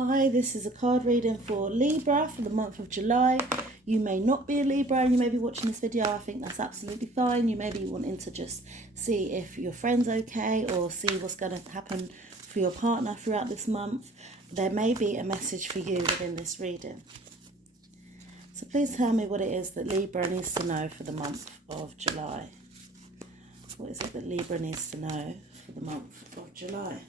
Hi, this is a card reading for Libra for the month of July. You may not be a Libra and you may be watching this video. I think that's absolutely fine. You may be wanting to just see if your friend's okay or see what's going to happen for your partner throughout this month. There may be a message for you within this reading. So please tell me what it is that Libra needs to know for the month of July. What is it that Libra needs to know for the month of July?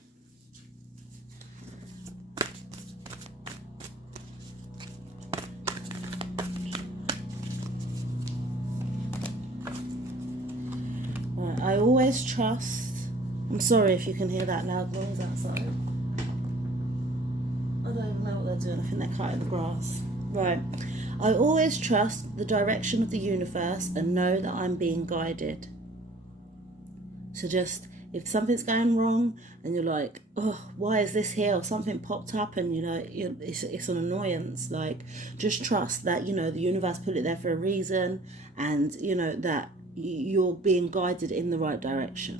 I always trust. I'm sorry if you can hear that loud noise outside. I don't even know what they're doing. I think they're cutting the grass. Right. I always trust the direction of the universe and know that I'm being guided. So just, if something's going wrong and you're like, oh, why is this here? Or something popped up and, it's an annoyance. Like, just trust that, the universe put it there for a reason and, that you're being guided in the right direction.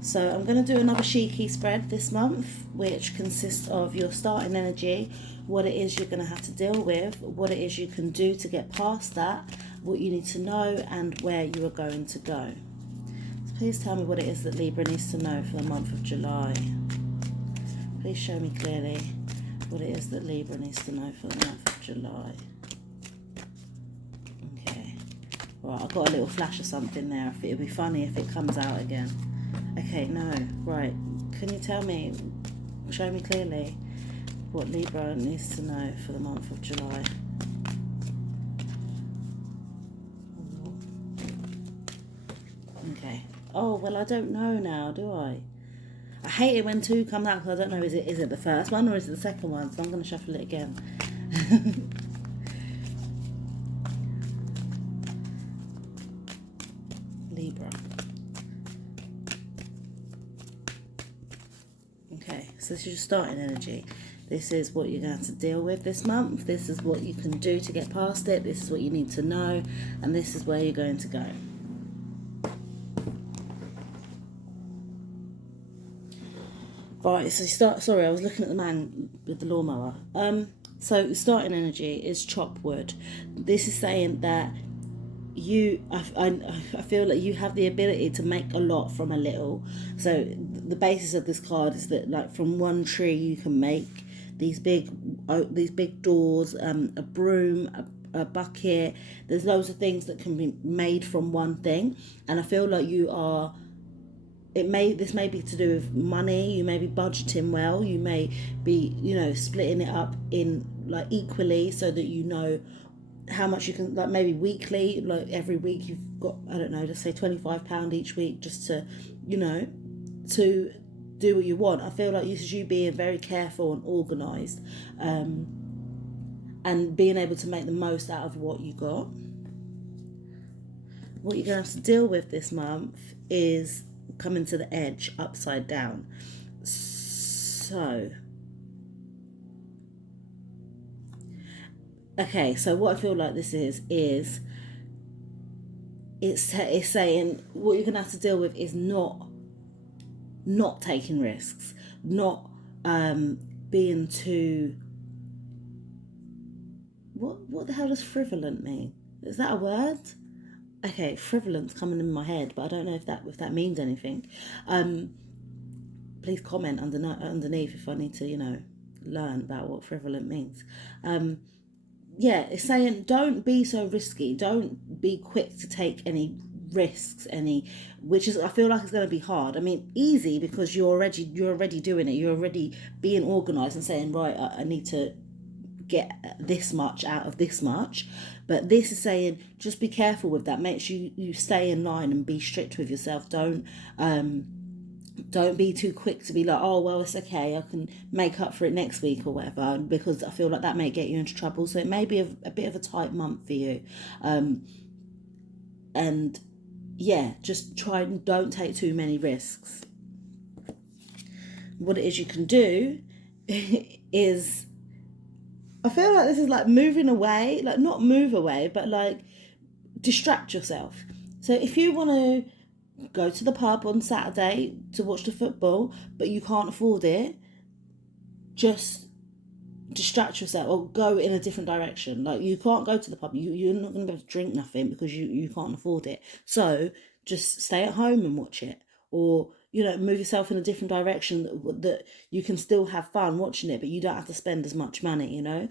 So I'm going to do another Shiki spread this month, which consists of your starting energy, what it is you're going to have to deal with, what it is you can do to get past that, what you need to know, and where you are going to go. So please tell me what it is that Libra needs to know for the month of July. Please show me clearly what it is that Libra needs to know for the month of July. Right, I've got a little flash of something there. I think it'd be funny if it comes out again. Okay, no. Right. Can you tell me, show me clearly what Libra needs to know for the month of July? Okay. Oh, well, I don't know now, do I? I hate it when two come out because I don't know, is it the first one or is it the second one? So I'm going to shuffle it again. Libra. Okay, so this is your starting energy. This is what you're going to have to deal with this month. This is what you can do to get past it. This is what you need to know. And this is where you're going to go. Right, so sorry, I was looking at the man with the lawnmower. So starting energy is chop wood. This is saying that I feel like you have the ability to make a lot from a little. So the basis of this card is that, like, from one tree you can make these big doors, a broom, a bucket. There's loads of things that can be made from one thing, and I feel like this may be to do with money. You may be budgeting well. You may be splitting it up in like equally so that you know how much you can, like maybe weekly, like every week you've got, I don't know, just say £25 each week just to, to do what you want. I feel like this is you being very careful and organised, and being able to make the most out of what you got. What you're going to have to deal with this month is coming to the edge upside down. So okay, so what I feel like this is it's saying what you're going to have to deal with is not taking risks, not being too... What the hell does frivolent mean? Is that a word? Okay, frivolent's coming in my head, but I don't know if that means anything. Please comment underneath if I need to, learn about what frivolent means. Yeah, it's saying don't be so risky. Don't be quick to take any risks, which is, I feel like it's going to be hard. I mean, easy because you're already doing it. You're already being organised and saying, right, I need to get this much out of this much. But this is saying just be careful with that. Make sure you stay in line and be strict with yourself. Don't be too quick to be like, oh, well, it's okay, I can make up for it next week or whatever, because I feel like that may get you into trouble. So it may be a bit of a tight month for you. And yeah, just try and don't take too many risks. What it is you can do is, I feel like this is like moving away, like not move away, but like distract yourself. So if you want to go to the pub on Saturday to watch the football, but you can't afford it, just distract yourself or go in a different direction. Like, you can't go to the pub, you're not going to be able to drink nothing because you can't afford it. So just stay at home and watch it, or move yourself in a different direction that you can still have fun watching it, but you don't have to spend as much money.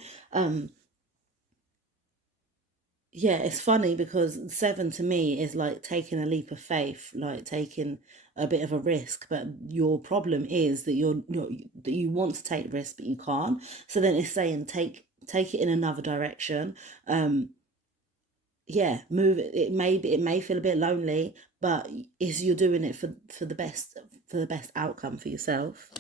Yeah, it's funny because 7 to me is like taking a leap of faith, like taking a bit of a risk. But your problem is that that you want to take risks, but you can't. So then it's saying take it in another direction. Yeah, move it. It may feel a bit lonely, but is you're doing it for the best outcome for yourself.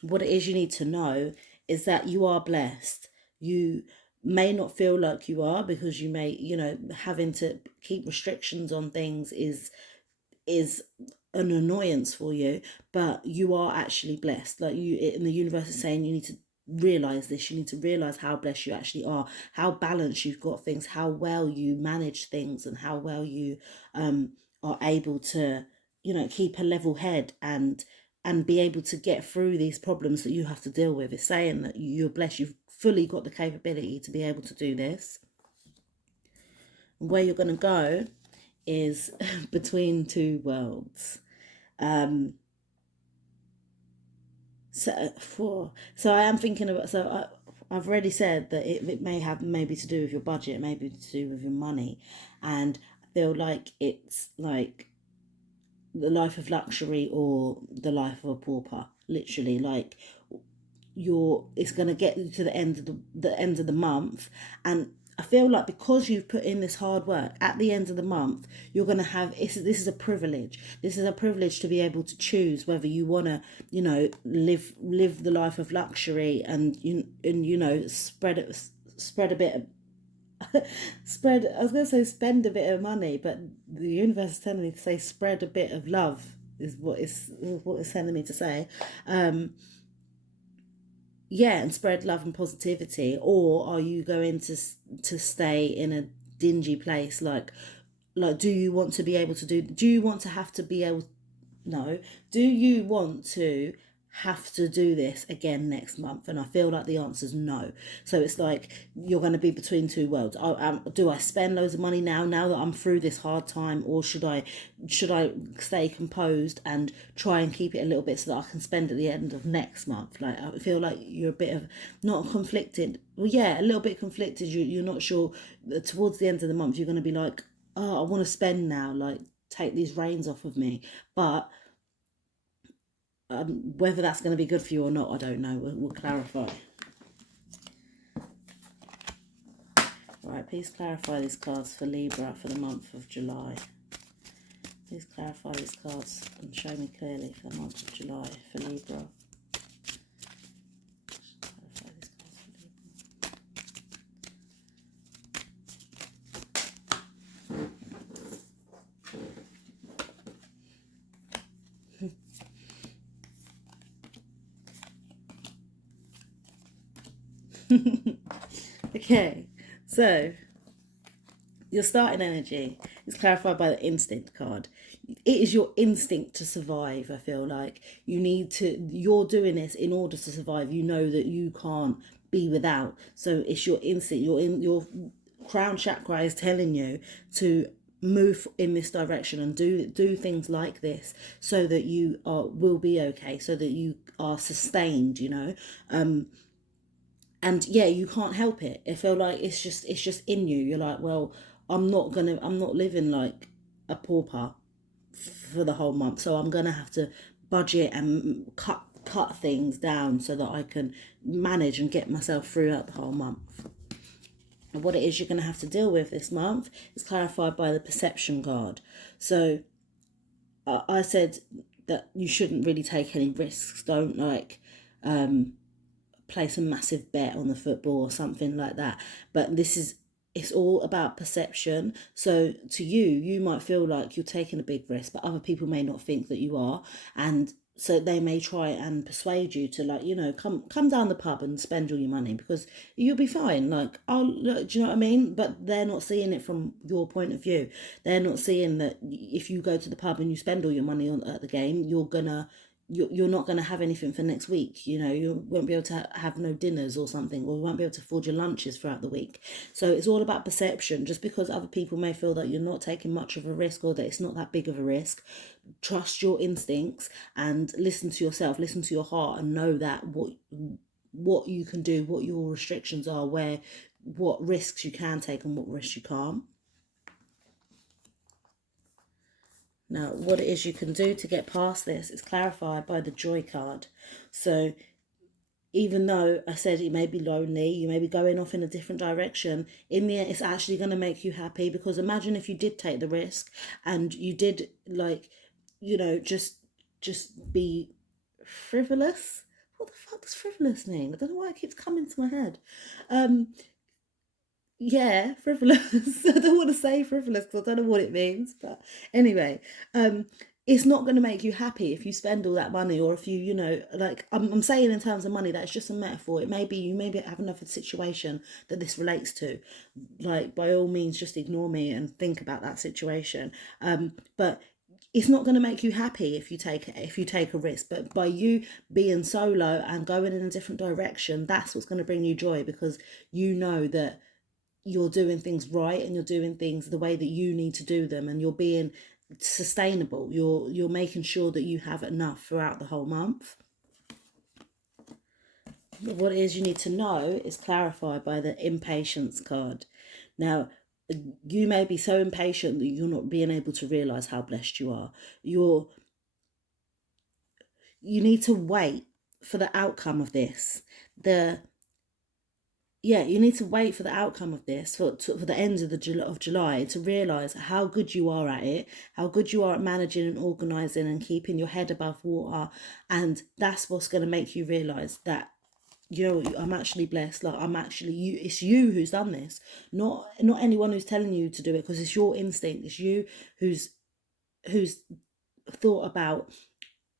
What it is you need to know is that you are blessed. You may not feel like you are, because you may, having to keep restrictions on things is an annoyance for you, but you are actually blessed. Like, the universe is saying you need to realize this. You need to realize how blessed you actually are, how balanced you've got things, how well you manage things, and how well you are able to keep a level head and be able to get through these problems that you have to deal with. It's saying that you're blessed. You've fully got the capability to be able to do this. And where you're going to go is between two worlds. So I am thinking about, I've already said that it may have maybe to do with your budget, maybe to do with your money, and I feel like it's like the life of luxury or the life of a pauper. Literally, like, it's going to get to the end of the end of the month, and I feel like because you've put in this hard work, at the end of the month you're going to have, this is a privilege. This is a privilege to be able to choose whether you want to live the life of luxury and spread a bit of spread, I was going to say spend a bit of money, but the universe is telling me to say spread a bit of love, is what it's telling me to say. Yeah, and spread love and positivity. Or are you going to stay in a dingy place? Like, do you want to be able to do you want to have to be able, no, do you want to have to do this again next month? And I feel like the answer is no. So it's like you're going to be between two worlds. Do I spend loads of money now that I'm through this hard time, or should I stay composed and try and keep it a little bit so that I can spend at the end of next month? Like, I feel like you're a bit of, not conflicted, well, yeah, a little bit conflicted. You're not sure. Towards the end of the month you're going to be like, oh, I want to spend now, like, take these reins off of me. But whether that's going to be good for you or not, I don't know. We'll clarify. Right, please clarify these cards for Libra for the month of July. Please clarify these cards and show me clearly for the month of July for Libra. Clarify these cards for Libra. Okay, so your starting energy is clarified by the instinct card. It is your instinct to survive. I feel like you're doing this in order to survive. You know that you can't be without. So it's your instinct. Your crown chakra is telling you to move in this direction and do things like this, so that you will be okay, so that you are sustained. And yeah, you can't help it. I feel like it's just in you. You're like, well, I'm not living like a pauper for the whole month, so I'm gonna have to budget and cut things down so that I can manage and get myself throughout the whole month. And what it is you're gonna have to deal with this month is clarified by the perception card. So I said that you shouldn't really take any risks. Don't place a massive bet on the football or something like that. But it's all about perception. So to you might feel like you're taking a big risk, but other people may not think that you are. And so they may try and persuade you to, like, you know, come down the pub and spend all your money because you'll be fine. Like, oh, look, do you know what I mean? But they're not seeing it from your point of view. They're not seeing that if you go to the pub and you spend all your money at the game, you're not going to have anything for next week. You know, you won't be able to have no dinners or something, or you won't be able to afford your lunches throughout the week. So it's all about perception. Just because other people may feel that you're not taking much of a risk or that it's not that big of a risk, trust your instincts and listen to yourself, listen to your heart, and know that what you can do, what your restrictions are, what risks you can take and what risks you can't. Now, what it is you can do to get past this is clarified by the joy card. So even though I said it may be lonely, you may be going off in a different direction, in the end, it's actually going to make you happy. Because imagine if you did take the risk and you did, like, you know, just be frivolous. What the fuck does frivolous mean? I don't know why it keeps coming to my head. Yeah, frivolous. I don't want to say frivolous because I don't know what it means, but anyway, it's not going to make you happy if you spend all that money, or if you know, like, I'm saying in terms of money, that's just a metaphor. It may be you maybe have another situation that this relates to. Like, by all means, just ignore me and think about that situation. But it's not going to make you happy if you take a risk. But by you being solo and going in a different direction, that's what's going to bring you joy, because you know that you're doing things right and you're doing things the way that you need to do them, and you're being sustainable. You're making sure that you have enough throughout the whole month. What it is you need to know is clarified by the impatience card. Now, you may be so impatient that you're not being able to realize how blessed you are. You need to wait for the outcome of this. You need to wait for the outcome of this, for the end of July, to realise how good you are at it, how good you are at managing and organising and keeping your head above water. And that's what's going to make you realise that, you know, I'm actually blessed. Like, I'm actually you. It's you who's done this, not anyone who's telling you to do it, because it's your instinct. It's you who's thought about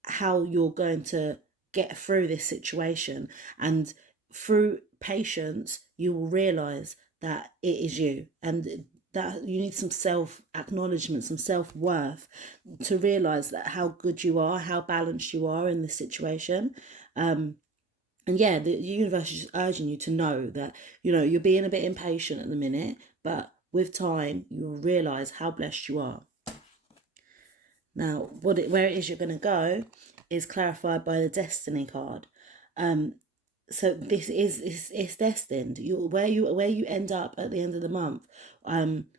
how you're going to get through this situation, and through patience you will realize that it is you, and that you need some self-acknowledgement, some self-worth, to realize that how good you are, how balanced you are in this situation. And yeah, the universe is just urging you to know that, you know, you're being a bit impatient at the minute, but with time you'll realize how blessed you are. Now, where it is you're going to go is clarified by the destiny card. So this is it's destined. Where you end up at the end of the month,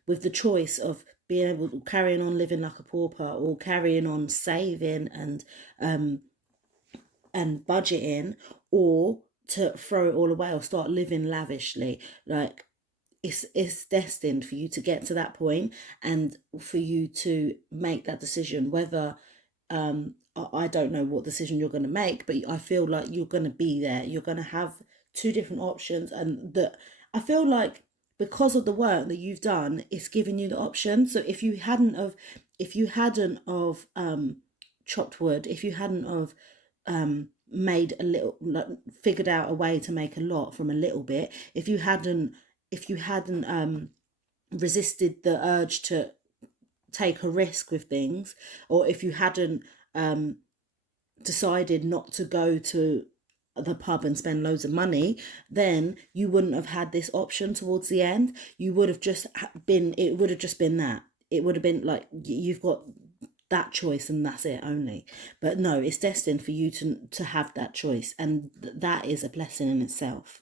with the choice of being able to carrying on living like a pauper, or carrying on saving and budgeting, or to throw it all away or start living lavishly. Like, it's destined for you to get to that point, and for you to make that decision. Whether I don't know what decision you're going to make, but I feel like you're going to be there. You're going to have two different options, and that I feel like, because of the work that you've done, it's giving you the option. So if you hadn't of chopped wood, if you hadn't of made a little, like, figured out a way to make a lot from a little bit, if you hadn't resisted the urge to take a risk with things, or if you hadn't decided not to go to the pub and spend loads of money, then you wouldn't have had this option towards the end. You would have just been, it would have just been that. It would have been like, you've got that choice and that's it only. But no, it's destined for you to have that choice, and that is a blessing in itself.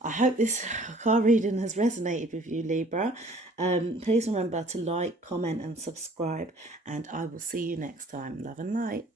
I hope this card reading has resonated with you, Libra. Please remember to like, comment and subscribe, and I will see you next time. Love and light.